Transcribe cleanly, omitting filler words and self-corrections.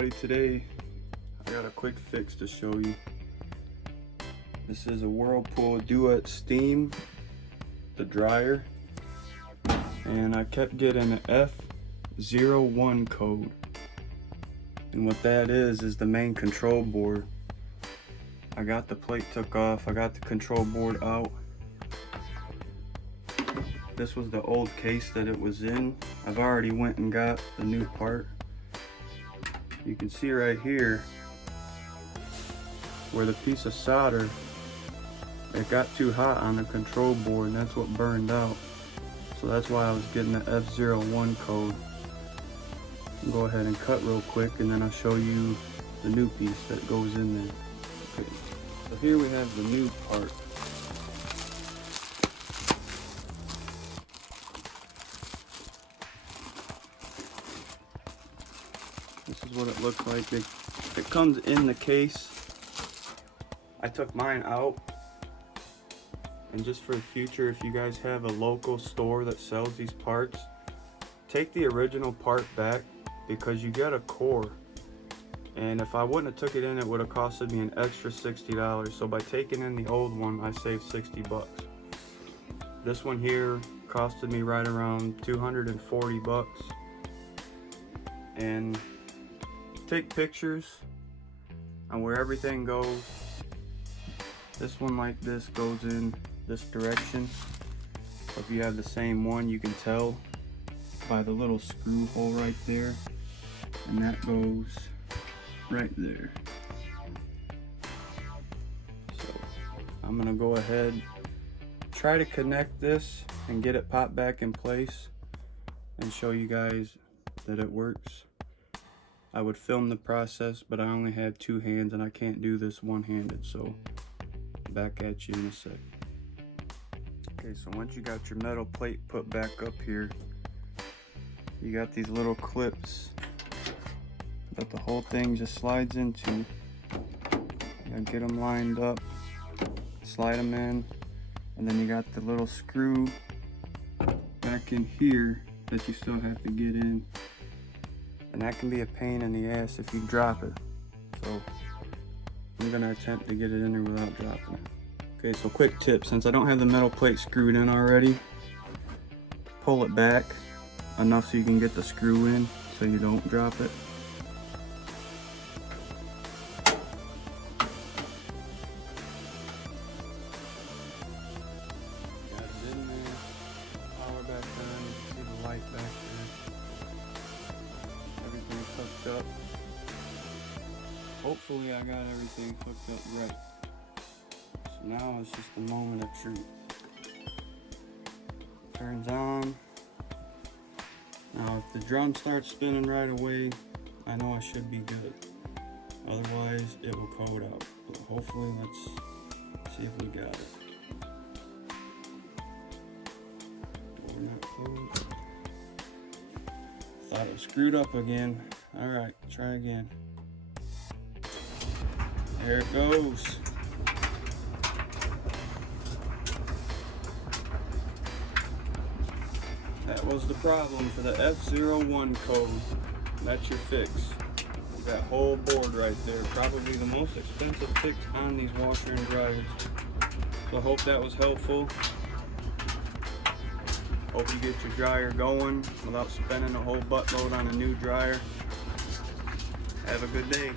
everybody. Today I got a quick fix to show you. This is a Whirlpool Duet steam, the dryer, and I kept getting an F01 code, and what that is the main control board. I got the plate took off, I got the control board out. This was the old case that it was in. I've already went and got the new part. You can see right here where the piece of solder, it got too hot on the control board and that's what burned out. So that's why I was getting the F01 code. I'll go ahead and cut real quick and then I'll show you the new piece that goes in there. Okay. So here we have the new part. This is what it looks like. It comes in the case. I took mine out, and just for the future, if you guys have a local store that sells these parts, take the original part back because you get a core, and if I wouldn't have took it in, it would have costed me an extra $60. So by taking in the old one, I saved 60 bucks. This one here costed me right around 240 bucks. And take pictures on where everything goes. This one like this goes in this direction. If you have the same one, you can tell by the little screw hole right there, and that goes right there. So I'm gonna go ahead, try to connect this and get it popped back in place and show you guys that it works. I would film the process, but I only have two hands and I can't do this one-handed, so back at you in a sec. Okay, so once you got your metal plate put back up here, you got these little clips that the whole thing just slides into. You gotta get them lined up, slide them in, and then you got the little screw back in here that you still have to get in. And that can be a pain in the ass if you drop it. So I'm gonna attempt to get it in there without dropping it. Okay, so quick tip, since I don't have the metal plate screwed in already, pull it back enough so you can get the screw in so you don't drop it. Got it in there, power back on, you can see the light back there. Everything's hooked up. Hopefully I got everything hooked up right. So now it's just the moment of truth. Turns on. Now if the drum starts spinning right away, I know I should be good. Otherwise it will code out. But hopefully let's see if we got it. Door not closed. Thought it was screwed up again. Alright, try again. There it goes. That was the problem for the F01 code. That's your fix. That whole board right there. Probably the most expensive fix on these washer and dryers. So I hope that was helpful. Hope you get your dryer going without spending a whole buttload on a new dryer. Have a good day.